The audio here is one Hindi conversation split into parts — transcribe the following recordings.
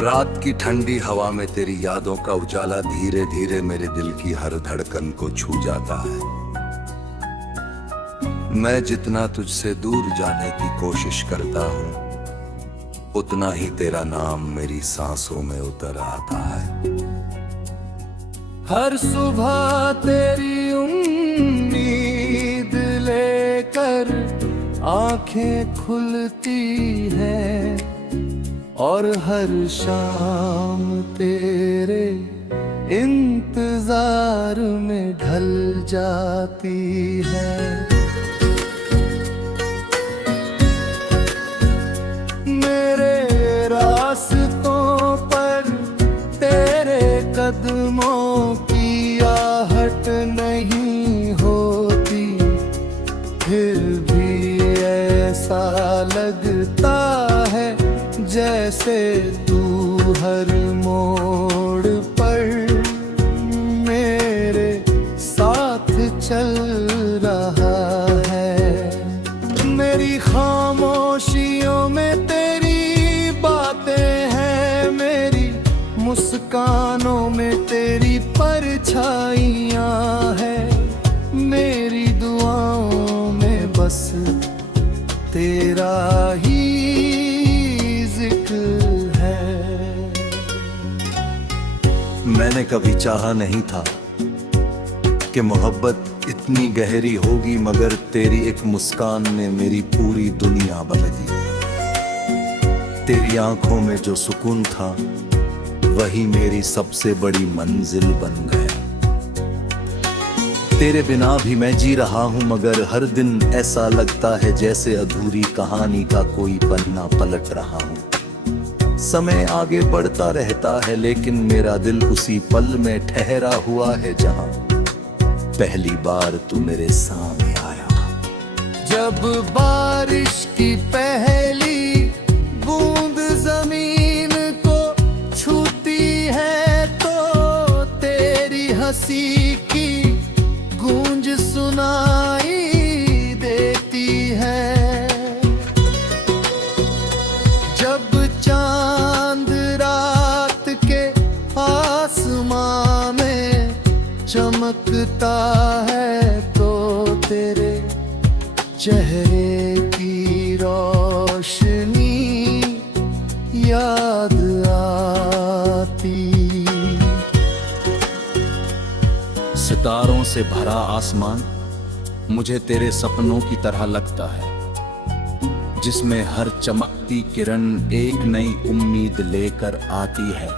रात की ठंडी हवा में तेरी यादों का उजाला धीरे धीरे मेरे दिल की हर धड़कन को छू जाता है। मैं जितना तुझसे दूर जाने की कोशिश करता हूँ, उतना ही तेरा नाम मेरी सांसों में उतर आता है। हर सुबह तेरी उम्मीद लेकर आंखें खुलती है और हर शाम तेरे इंतजार में ढल जाती है। मेरे रास्तों पर तेरे कदमों की आहट नहीं होती, फिर भी ऐसा लगता है जैसे तू हर मोड़ पर मेरे साथ चल रहा है। मेरी खामोशियों में तेरी बातें हैं, मेरी मुस्कानों में तेरी परछाइयाँ हैं, मेरी दुआओं में बस तेरा ही मैंने कभी चाहा नहीं था कि मोहब्बत इतनी गहरी होगी, मगर तेरी एक मुस्कान ने मेरी पूरी दुनिया बदल दी। तेरी आंखों में जो सुकून था वही मेरी सबसे बड़ी मंजिल बन गया। तेरे बिना भी मैं जी रहा हूँ, मगर हर दिन ऐसा लगता है जैसे अधूरी कहानी का कोई पन्ना पलट रहा हूँ। समय आगे बढ़ता रहता है, लेकिन मेरा दिल उसी पल में ठहरा हुआ है जहां पहली बार तू मेरे सामने आया। जब बारिश की पहली बूंद जमीन को छूती है तो तेरी हंसी की गूंज सुनाई देती है। जब चांद रात के आसमां में चमकता है तो तेरे चेहरे की रोशनी याद आती। सितारों से भरा आसमान मुझे तेरे सपनों की तरह लगता है, जिसमें हर चमकती किरण एक नई उम्मीद लेकर आती है।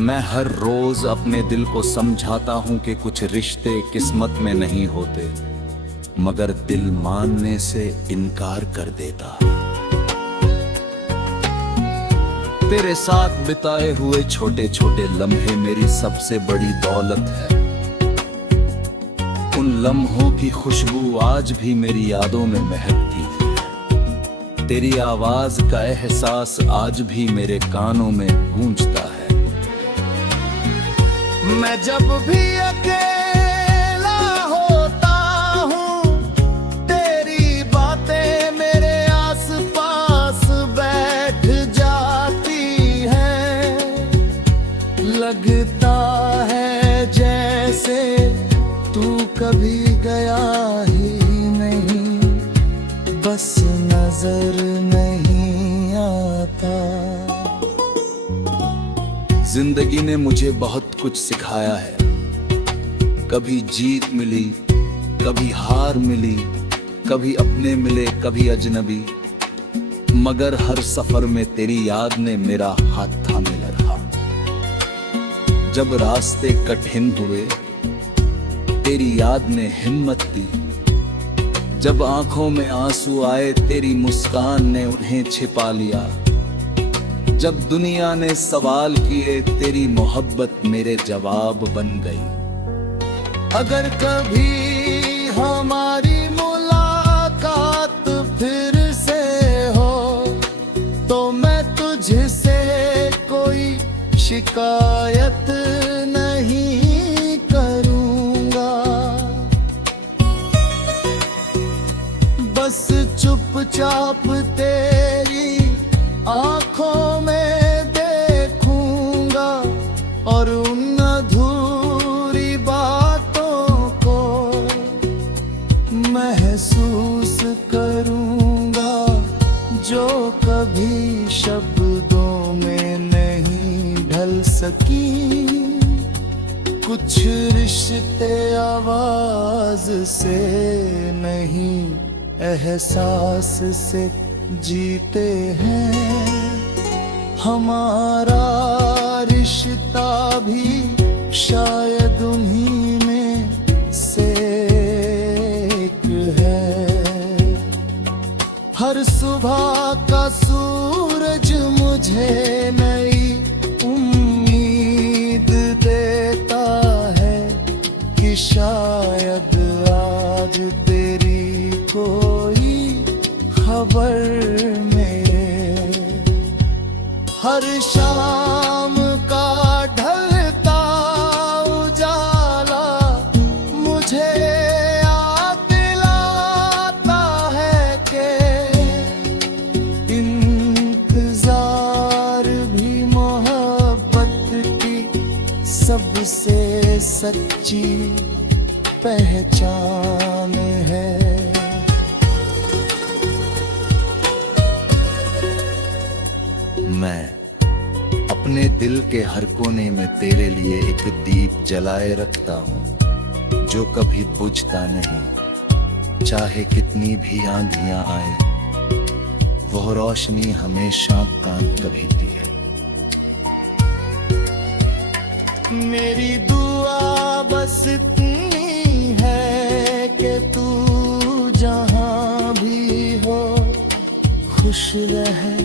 मैं हर रोज अपने दिल को समझाता हूं कि कुछ रिश्ते किस्मत में नहीं होते, मगर दिल मानने से इनकार कर देता। तेरे साथ बिताए हुए छोटे छोटे लम्हे मेरी सबसे बड़ी दौलत है। उन लम्हों की खुशबू आज भी मेरी यादों में महकती है। तेरी आवाज का एहसास आज भी मेरे कानों में गूंजता है। मैं जब भी अकेला होता हूँ, तेरी बातें मेरे आसपास बैठ जाती हैं। लगता है जैसे तू कभी गया ही नहीं, बस नजर नहीं आता। जिंदगी ने मुझे बहुत कुछ सिखाया है। कभी जीत मिली, कभी हार मिली, कभी अपने मिले, कभी अजनबी, मगर हर सफर में तेरी याद ने मेरा हाथ थामे रखा। जब रास्ते कठिन हुए, तेरी याद ने हिम्मत दी। जब आंखों में आंसू आए, तेरी मुस्कान ने उन्हें छिपा लिया। जब दुनिया ने सवाल किए, तेरी मोहब्बत मेरे जवाब बन गई। अगर कभी हमारी मुलाकात फिर से हो, तो मैं तुझसे कोई शिकायत नहीं करूंगा। बस चुपचाप तेरी आंखों में और उन अधूरी बातों को महसूस करूंगा जो कभी शब्दों में नहीं ढल सकी। कुछ रिश्ते आवाज से नहीं एहसास से जीते हैं। हमारा रिश्ता भी शायद उन्हीं में से एक है। हर सुबह का सूरज मुझे नई उम्मीद देता है कि शायद आज तेरी कोई खबर मेरे। हर शाम का ढलता उजाला मुझे याद दिलाता है कि इंतजार भी मोहब्बत की सबसे सच्ची पहचान है। मैं अपने दिल के हर कोने में तेरे लिए एक दीप जलाए रखता हूँ जो कभी बुझता नहीं। चाहे कितनी भी आंधियां आए वह रोशनी हमेशा काम करती है। मेरी दुआ बस इतनी है कि तू जहां भी हो खुश रहे।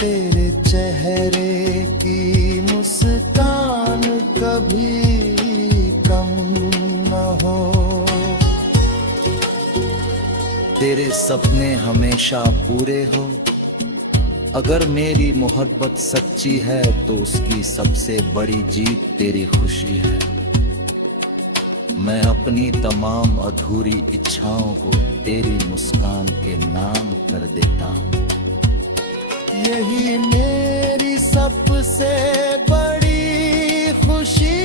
तेरे चेहरे की मुस्कान कभी कम न हो। तेरे सपने हमेशा पूरे हो। अगर मेरी मोहब्बत सच्ची है तो उसकी सबसे बड़ी जीत तेरी खुशी है। मैं अपनी तमाम अधूरी इच्छाओं को तेरी मुस्कान के नाम कर देता हूँ। यही मेरी सबसे बड़ी खुशी